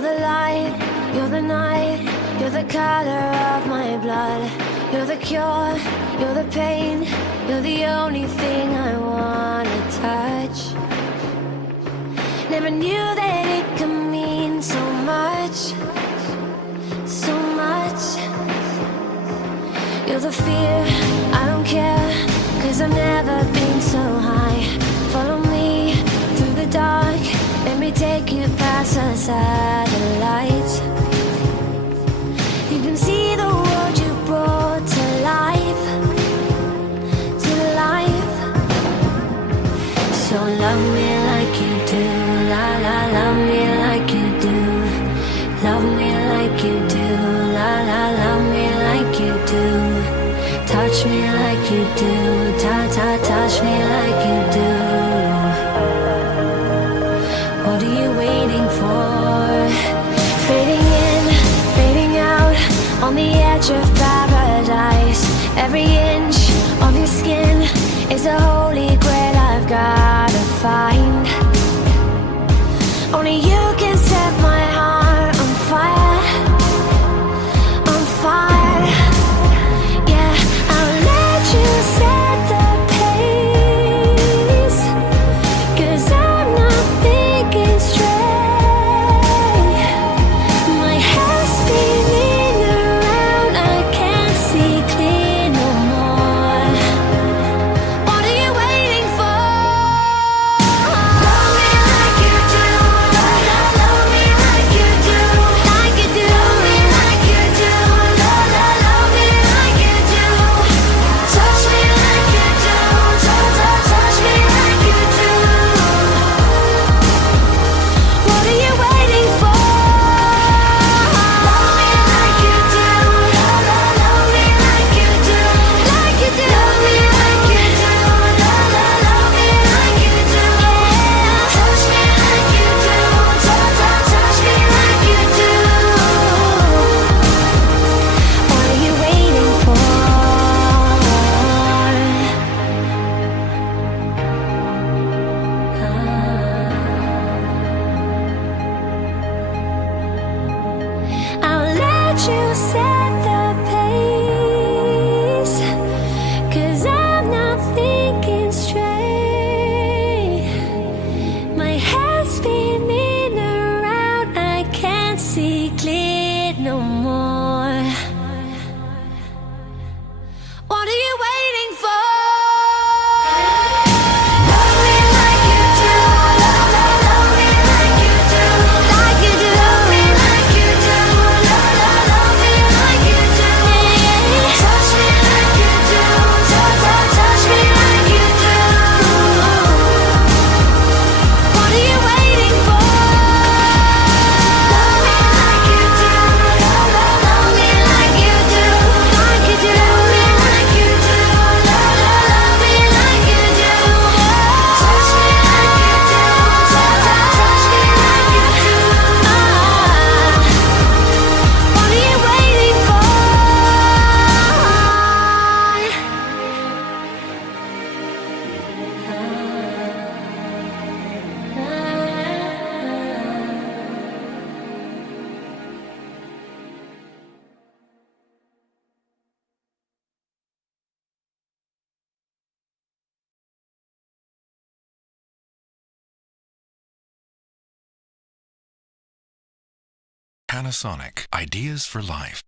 You're the light, you're the night, you're the color of my blood. You're the cure, you're the pain, you're the only thing I wanna touch. Never knew that it could mean so much, so much. You're the fear, I don't care, 'cause I've never been so high. Follow me through the dark, let me take you past the satellites. You can see the world you brought to life, to life. So love me like you do, la la, love me like you do. Love me like you do, la la, love me like you do. Touch me like you do, ta ta, touch me like you do. What are you waiting for? Fading in, fading out, on the edge of paradise. Every inch of your skin is a holy grail I've gotta find. Only you can set my heart on fire, on fire. Yeah, I'll let you set the pace, 'cause I'm not thinking straight. My head's spinning around, I can't see clear no more. What are you waiting for? Love me like you do, love, love, love me like you do, like you do. Love me like you do, love, love, love me like you do. Touch me like you do, touch, touch, touch me like you do. What are you waiting for? Love me like you do, love, love, love me like you do, like you do. Love me like you do, love, love, love me like you do. Touch me like you do, touch, touch, touch me like you do. What are you waiting for? I'll let you set the pace, 'cause I'm not thinking straight. My head's spinning around, I can't see clear no more. What are you waiting for? Love me like you do, love, love, love me like you do, like you do. Love me like you do, love, love, love me like you do. Touch me like you do, touch, touch, touch me like you do. What are you waiting for? Love me like you do, love, love, love me like you do, like you do. Love me like you do, love, love, love me like you do. Touch me like you do, touch, touch, touch me like you do. What are you waiting for? Panasonic. Ideas for life.